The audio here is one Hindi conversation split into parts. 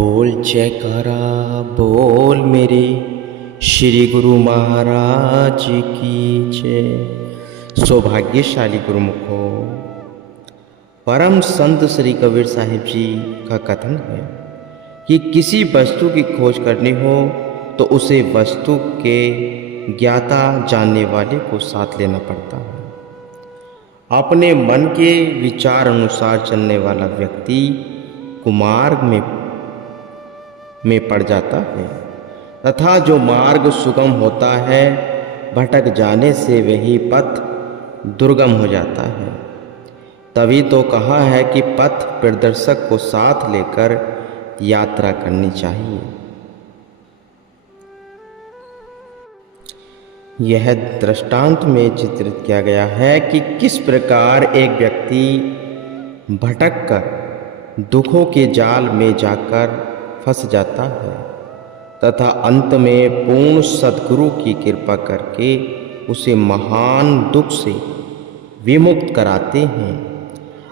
बोल जयकारा बोल मेरे श्री गुरु महाराज की जय। सौभाग्यशाली गुरुमुखो, परम संत श्री कबीर साहिब जी का कथन है कि किसी वस्तु की खोज करनी हो तो उसे वस्तु के ज्ञाता जानने वाले को साथ लेना पड़ता है। अपने मन के विचार अनुसार चलने वाला व्यक्ति कुमार्ग में पड़ जाता है तथा जो मार्ग सुगम होता है भटक जाने से वही पथ दुर्गम हो जाता है। तभी तो कहा है कि पथ प्रदर्शक को साथ लेकर यात्रा करनी चाहिए। यह दृष्टांत में चित्रित किया गया है कि किस प्रकार एक व्यक्ति भटक कर दुखों के जाल में जाकर फंस जाता है तथा अंत में पूर्ण सद्गुरु की कृपा करके उसे महान दुख से विमुक्त कराते हैं।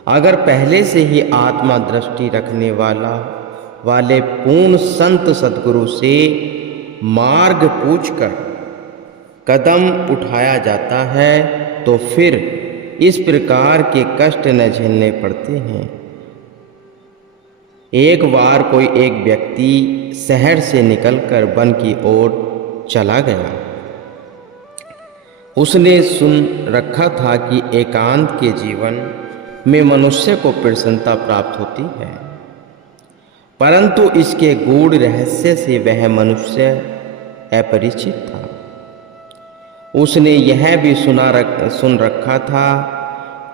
अगर पहले से ही आत्मा दृष्टि रखने वाले पूर्ण संत सद्गुरु से मार्ग पूछकर कदम उठाया जाता है तो फिर इस प्रकार के कष्ट न झेलने पड़ते हैं। एक बार कोई एक व्यक्ति शहर से निकलकर वन की ओर चला गया। उसने सुन रखा था कि एकांत के जीवन में मनुष्य को प्रसन्नता प्राप्त होती है, परंतु इसके गूढ़ रहस्य से वह मनुष्य अपरिचित था। उसने यह भी सुन रखा था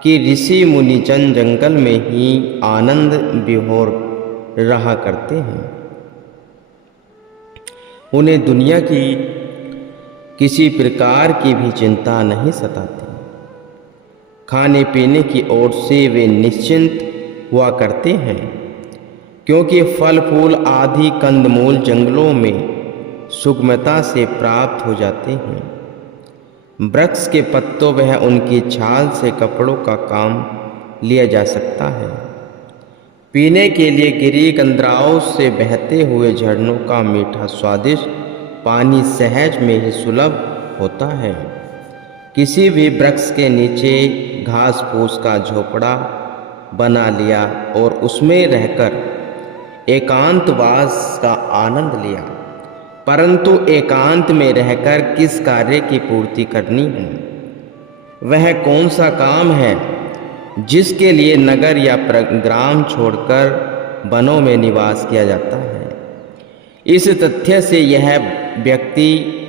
कि ऋषि मुनि जंगल में ही आनंद विभोर रहा करते हैं। उन्हें दुनिया की किसी प्रकार की भी चिंता नहीं सताती। खाने पीने की ओर से वे निश्चिंत हुआ करते हैं, क्योंकि फल फूल आदि कंदमूल जंगलों में सुगमता से प्राप्त हो जाते हैं। वृक्ष के पत्तों वह उनकी छाल से कपड़ों का काम लिया जा सकता है। पीने के लिए गिरी कंदराओं से बहते हुए झरनों का मीठा स्वादिष्ट पानी सहज में ही सुलभ होता है। किसी भी वृक्ष के नीचे घास फूस का झोपड़ा बना लिया और उसमें रहकर एकांतवास का आनंद लिया, परंतु एकांत में रहकर किस कार्य की पूर्ति करनी है? वह कौन सा काम है जिसके लिए नगर या ग्राम छोड़कर वनों में निवास किया जाता है? इस तथ्य से यह व्यक्ति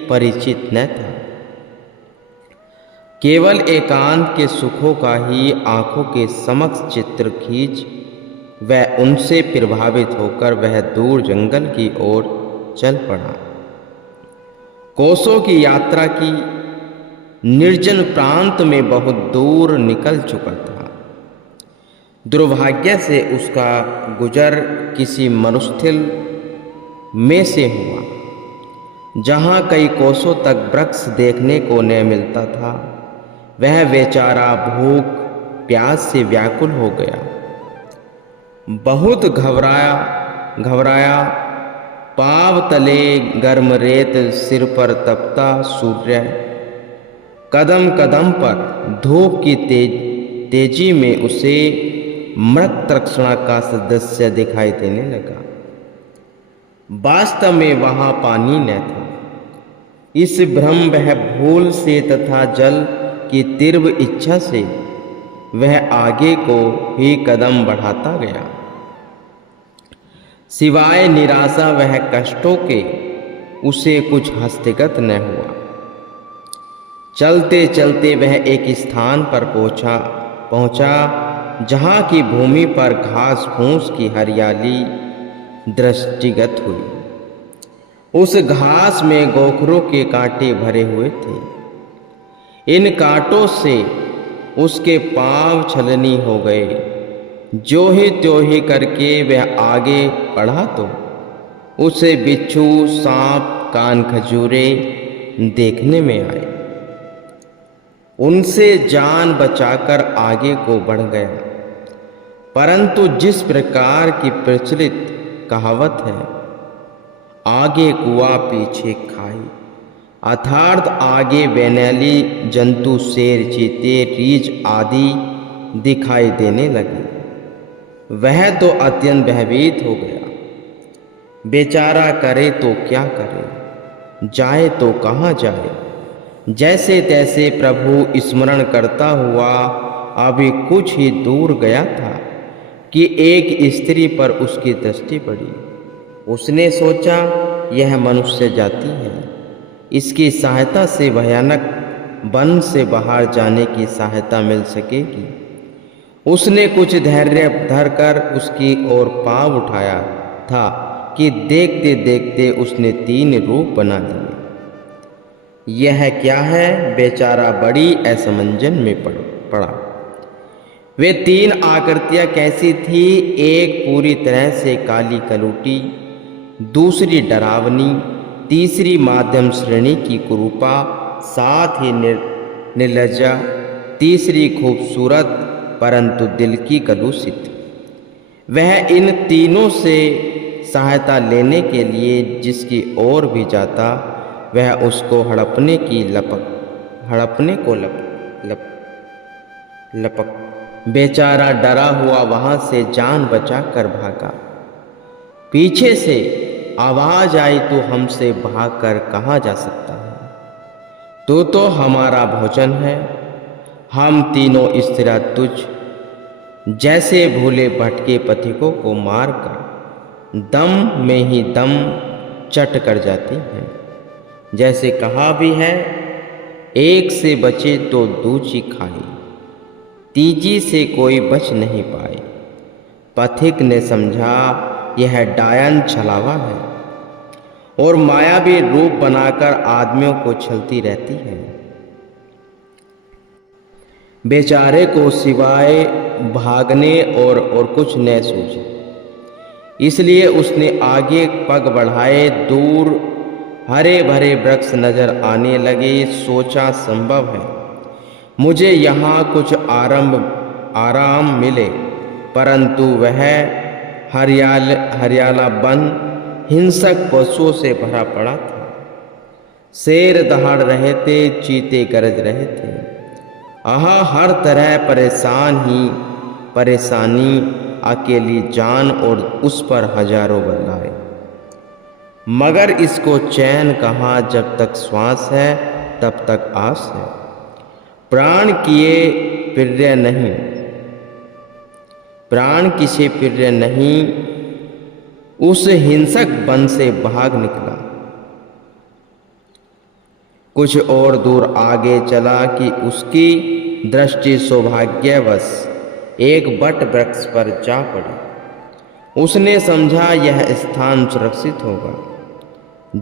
परिचित न था। केवल एकांत के सुखों का ही आंखों के समक्ष चित्र खींच वह उनसे प्रभावित होकर वह दूर जंगल की ओर चल पड़ा। कोसों की यात्रा की निर्जन प्रांत में बहुत दूर निकल चुका था। दुर्भाग्य से उसका गुजर किसी मरुस्थल में से हुआ जहाँ कई कोसों तक वृक्ष देखने को न मिलता था। वह बेचारा भूख प्यास से व्याकुल हो गया। बहुत घबराया पाव तले गर्म रेत, सिर पर तपता सूर्य, कदम कदम पर धूप की तेजी में उसे मृत तृष्णा का सदस्य दिखाई देने लगा। वास्तव में वहां पानी न था। इस भ्रम वह भूल से तथा जल की तीव्र इच्छा से वह आगे को ही कदम बढ़ाता गया। सिवाय निराशा वह कष्टों के उसे कुछ हस्तगत न हुआ। चलते चलते वह एक स्थान पर पहुंचा जहाँ की भूमि पर घास फूस की हरियाली दृष्टिगत हुई। उस घास में गोखरों के कांटे भरे हुए थे। इन कांटों से उसके पांव छलनी हो गए। जो ही त्यों ही करके वह आगे बढ़ा तो उसे बिच्छू, सांप, कान खजूरे देखने में आए। उनसे जान बचाकर आगे को बढ़ गया, परंतु जिस प्रकार की प्रचलित कहावत है, आगे कुआं पीछे खाई, अर्थात आगे वनैली जंतु शेर, चीते, रीछ आदि दिखाई देने लगे। वह तो अत्यंत भयभीत हो गया। बेचारा करे तो क्या करे, जाए तो कहाँ जाए। जैसे तैसे प्रभु स्मरण करता हुआ अभी कुछ ही दूर गया था कि एक स्त्री पर उसकी दृष्टि पड़ी। उसने सोचा, यह मनुष्य जाति है, इसकी सहायता से भयानक वन से बाहर जाने की सहायता मिल सकेगी। उसने कुछ धैर्य धरकर उसकी ओर पांव उठाया था कि देखते देखते उसने 3 रूप बना लिए। यह क्या है? बेचारा बड़ी असमंजन में पड़ा। वे 3 आकृतियां कैसी थी? एक पूरी तरह से काली कलूटी, दूसरी डरावनी, तीसरी माध्यम श्रेणी की कुरूपा, साथ ही निर्लज्जा, तीसरी खूबसूरत परंतु दिल की कलुषित। वह इन तीनों से सहायता लेने के लिए जिसकी ओर भी जाता, वह उसको हड़पने को लपक। बेचारा डरा हुआ वहां से जान बचा कर भागा। पीछे से आवाज आई, तू हमसे भागकर कहाँ जा सकता है? तू तो हमारा भोजन है। हम तीनों स्त्रियां तुझ जैसे भूले भटके पथिकों को मारकर दम में ही दम चट कर जाती हैं। जैसे कहा भी है, एक से बचे तो दूजी खाए, तीजी से कोई बच नहीं पाए। पथिक ने समझा यह डायन छलावा है और मायावी रूप बनाकर आदमियों को छलती रहती है। बेचारे को सिवाय भागने और कुछ न सूझे, इसलिए उसने आगे पग बढ़ाए। दूर हरे भरे वृक्ष नजर आने लगे। सोचा, संभव है मुझे यहाँ कुछ आराम मिले, परंतु वह हरियाला वन हिंसक पशुओं से भरा पड़ा था। शेर दहाड़ रहे थे, चीते गरज रहे थे। हर तरह परेशानी, अकेली जान और उस पर हजारों बलाएं। मगर इसको चैन कहाँ? जब तक श्वास है तब तक आस है। प्राण किसे प्रिय नहीं, उस हिंसक वन से भाग निकला। कुछ और दूर आगे चला कि उसकी दृष्टि सौभाग्यवश एक बट वृक्ष पर जा पड़ी। उसने समझा यह स्थान सुरक्षित होगा,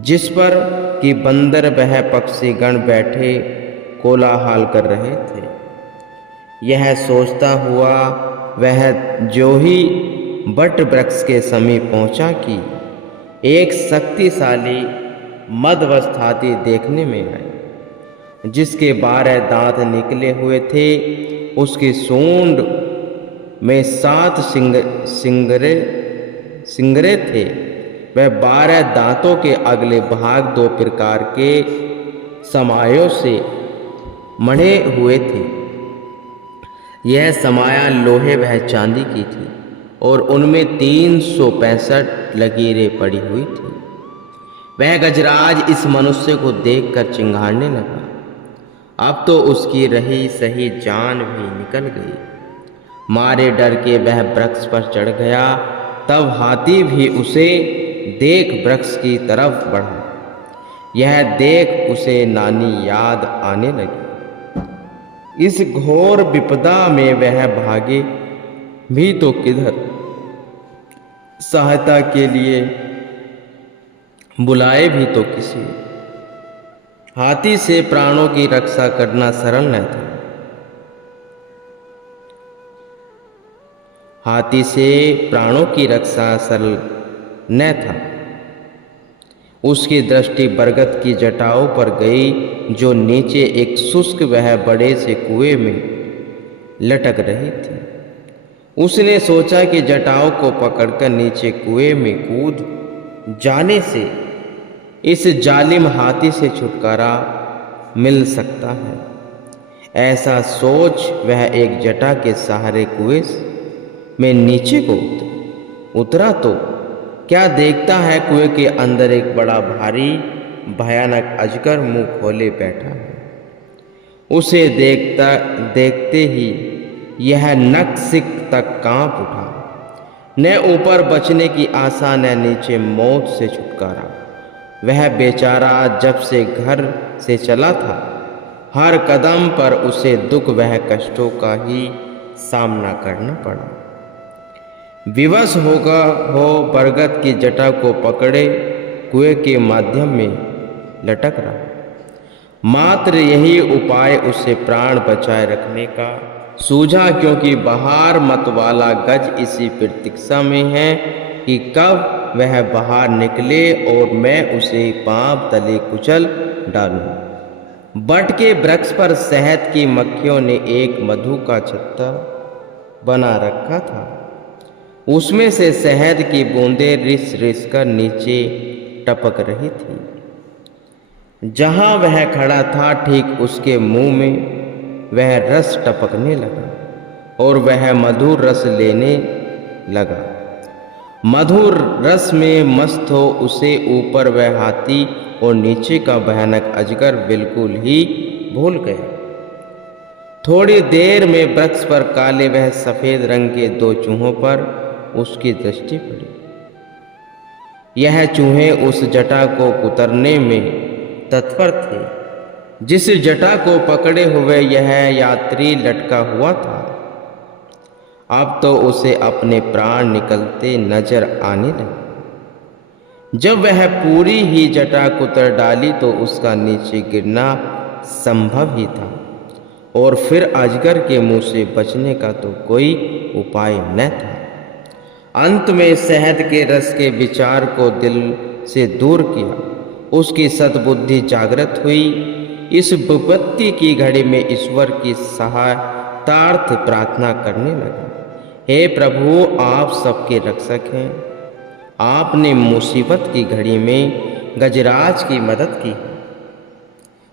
जिस पर कि बंदर वह पक्षीगण बैठे कोलाहल कर रहे थे। यह सोचता हुआ वह जो ही बट वृक्ष के समीप पहुंचा कि एक शक्तिशाली मदवस्थ हाथी देखने में आया, जिसके 12 दांत निकले हुए थे। उसकी सूंड में 7 सिंगरे थे। वह 12 दांतों के अगले भाग 2 प्रकार के समायों से मढ़े हुए थे। यह समाया लोहे व चांदी की थी और उनमें 365 लकीरें पड़ी हुई थी। वह गजराज इस मनुष्य को देखकर चिंघाड़ने लगा। अब तो उसकी रही सही जान भी निकल गई। मारे डर के वह वृक्ष पर चढ़ गया। तब हाथी भी उसे देख वृक्ष की तरफ बढ़ा। यह देख उसे नानी याद आने लगी। इस घोर विपदा में वह भागे भी तो किधर, सहायता के लिए बुलाए भी तो किसी। हाथी से प्राणों की रक्षा करना सरल न था। हाथी से प्राणों की रक्षा सरल न था। उसकी दृष्टि बरगद की जटाओं पर गई, जो नीचे एक शुष्क वह बड़े से कुएं में लटक रही थी। उसने सोचा कि जटाओं को पकड़कर नीचे कुएं में कूद जाने से इस जालिम हाथी से छुटकारा मिल सकता है। ऐसा सोच वह एक जटा के सहारे कुएं में नीचे को उतरा तो क्या देखता है, कुएं के अंदर एक बड़ा भारी भयानक अजगर मुंह खोले बैठा है। उसे देखते ही यह नक सिक तक कांप उठा। न ऊपर बचने की आशा, न नीचे मौत से छुटकारा। वह बेचारा जब से घर से चला था, हर कदम पर उसे दुख वह कष्टों का ही सामना करना पड़ा। विवश हो बरगद की जटा को पकड़े कुएं के माध्यम में लटक रहा। मात्र यही उपाय उसे प्राण बचाए रखने का सूझा, क्योंकि बाहर मतवाला गज इसी प्रतीक्षा में है कि कब वह बाहर निकले और मैं उसे पांव तले कुचल डालूं। बट के वृक्ष पर शहद की मक्खियों ने एक मधु का छत्ता बना रखा था। उसमें से शहद की बूंदें रिस रिस कर नीचे टपक रही थी। जहां वह खड़ा था, ठीक उसके मुंह में वह रस टपकने लगा और वह मधुर रस लेने लगा। मधुर रस में मस्त हो उसे ऊपर वह हाथी और नीचे का भयानक अजगर बिल्कुल ही भूल गया। थोड़ी देर में वृक्ष पर काले वह सफेद रंग के दो चूहों पर उसकी दृष्टि पड़ी। यह चूहे उस जटा को कुतरने में तत्पर थे जिस जटा को पकड़े हुए यह यात्री लटका हुआ था। अब तो उसे अपने प्राण निकलते नजर आने लगे। जब वह पूरी ही जटा कुतर डाली तो उसका नीचे गिरना संभव ही था और फिर अजगर के मुंह से बचने का तो कोई उपाय न था। अंत में शहद के रस के विचार को दिल से दूर किया। उसकी सद्बुद्धि जागृत हुई। इस विपत्ति की घड़ी में ईश्वर की सहायतार्थ प्रार्थना करने लगा। हे प्रभु, आप सबके रक्षक हैं। आपने मुसीबत की घड़ी में गजराज की मदद की,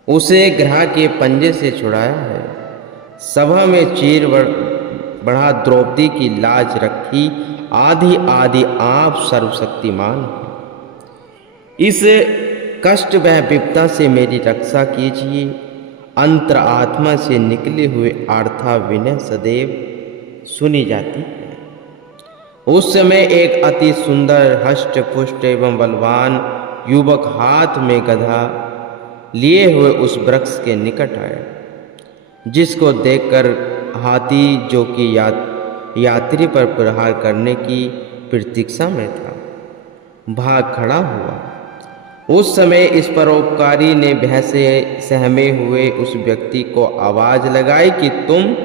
उसे ग्रह के पंजे से छुड़ाया है, सभा में चीर बढ़ा द्रौपदी की लाज रखी। आदि आदि आप सर्वशक्तिमान हैं। इस कष्ट वह विपदा से मेरी रक्षा कीजिए। अंतर आत्मा से निकले हुए आर्था विनय सदैव सुनी जाती है। उस समय एक अति सुंदर हष्ट पुष्ट एवं बलवान युवक हाथ में गधा लिए हुए उस वृक्ष के निकट आया, जिसको देखकर हाथी, जो कि यात्री पर प्रहार करने की प्रतीक्षा में था, भाग खड़ा हुआ। उस समय इस परोपकारी ने भय से सहमे हुए उस व्यक्ति को आवाज लगाई कि तुम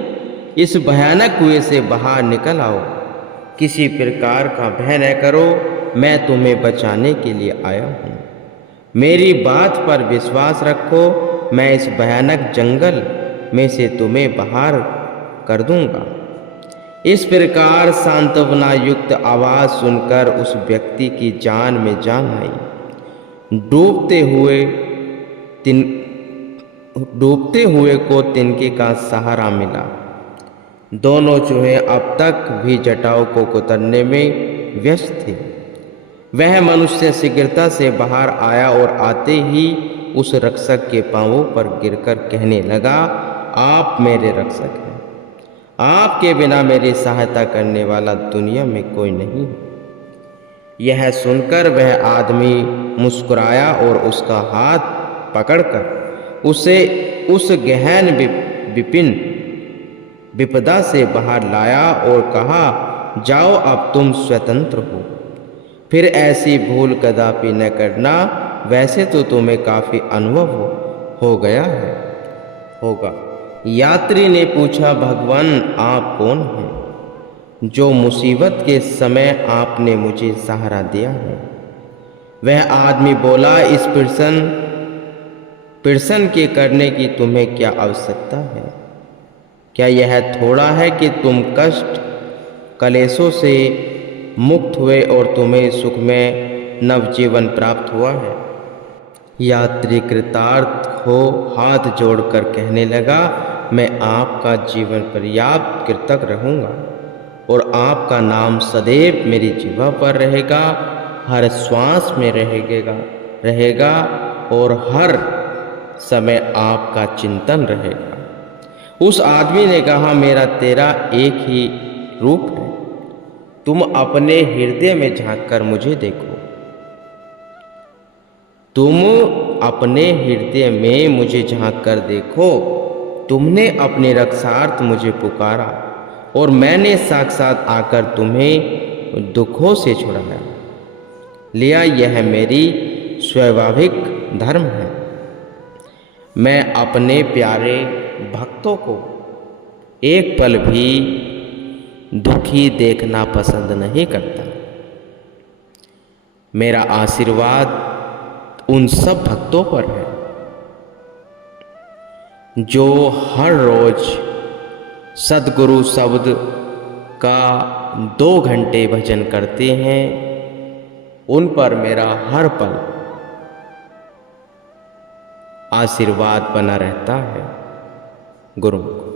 इस भयानक कुएं से बाहर निकल आओ। किसी प्रकार का भय न करो, मैं तुम्हें बचाने के लिए आया हूँ। मेरी बात पर विश्वास रखो, मैं इस भयानक जंगल में से तुम्हें बाहर कर दूंगा। इस प्रकार सांत्वना युक्त आवाज सुनकर उस व्यक्ति की जान में जान आई। डूबते हुए को तिनके का सहारा मिला। दोनों चूहे अब तक भी जटाओं को कुतरने में व्यस्त थे। वह मनुष्य शीघ्रता से बाहर आया और आते ही उस रक्षक के पांवों पर गिरकर कहने लगा, आप मेरे रक्षक हैं। आपके बिना मेरी सहायता करने वाला दुनिया में कोई नहीं है। यह सुनकर वह आदमी मुस्कुराया और उसका हाथ पकड़कर उसे उस गहन विपिन विपदा से बाहर लाया और कहा, जाओ अब तुम स्वतंत्र हो। फिर ऐसी भूल कदापि न करना। वैसे तो तुम्हें काफी अनुभव हो गया होगा। यात्री ने पूछा, भगवान आप कौन हैं जो मुसीबत के समय आपने मुझे सहारा दिया है? वह आदमी बोला, इस प्रश्न के करने की तुम्हें क्या आवश्यकता है? क्या यह थोड़ा है कि तुम कष्ट कलेशों से मुक्त हुए और तुम्हें सुख में नवजीवन प्राप्त हुआ है। यात्री कृतार्थ हो हाथ जोड़कर कहने लगा, मैं आपका जीवन पर्याप्त कृतज्ञ रहूँगा और आपका नाम सदैव मेरी जिह्वा पर रहेगा, हर श्वास में रहेगा और हर समय आपका चिंतन रहेगा। उस आदमी ने कहा, मेरा तेरा एक ही रूप है, तुम अपने हृदय में झांककर मुझे देखो। तुम अपने हृदय में मुझे झांककर देखो। तुमने अपने रक्षार्थ मुझे पुकारा और मैंने साक्षात आकर तुम्हें दुखों से छुड़ाया लिया। यह मेरी स्वाभाविक धर्म है। मैं अपने प्यारे भक्तों को एक पल भी दुखी देखना पसंद नहीं करता। मेरा आशीर्वाद उन सब भक्तों पर है जो हर रोज सद्गुरु शब्द का 2 घंटे भजन करते हैं। उन पर मेरा हर पल आशीर्वाद बना रहता है। गुरुमुख।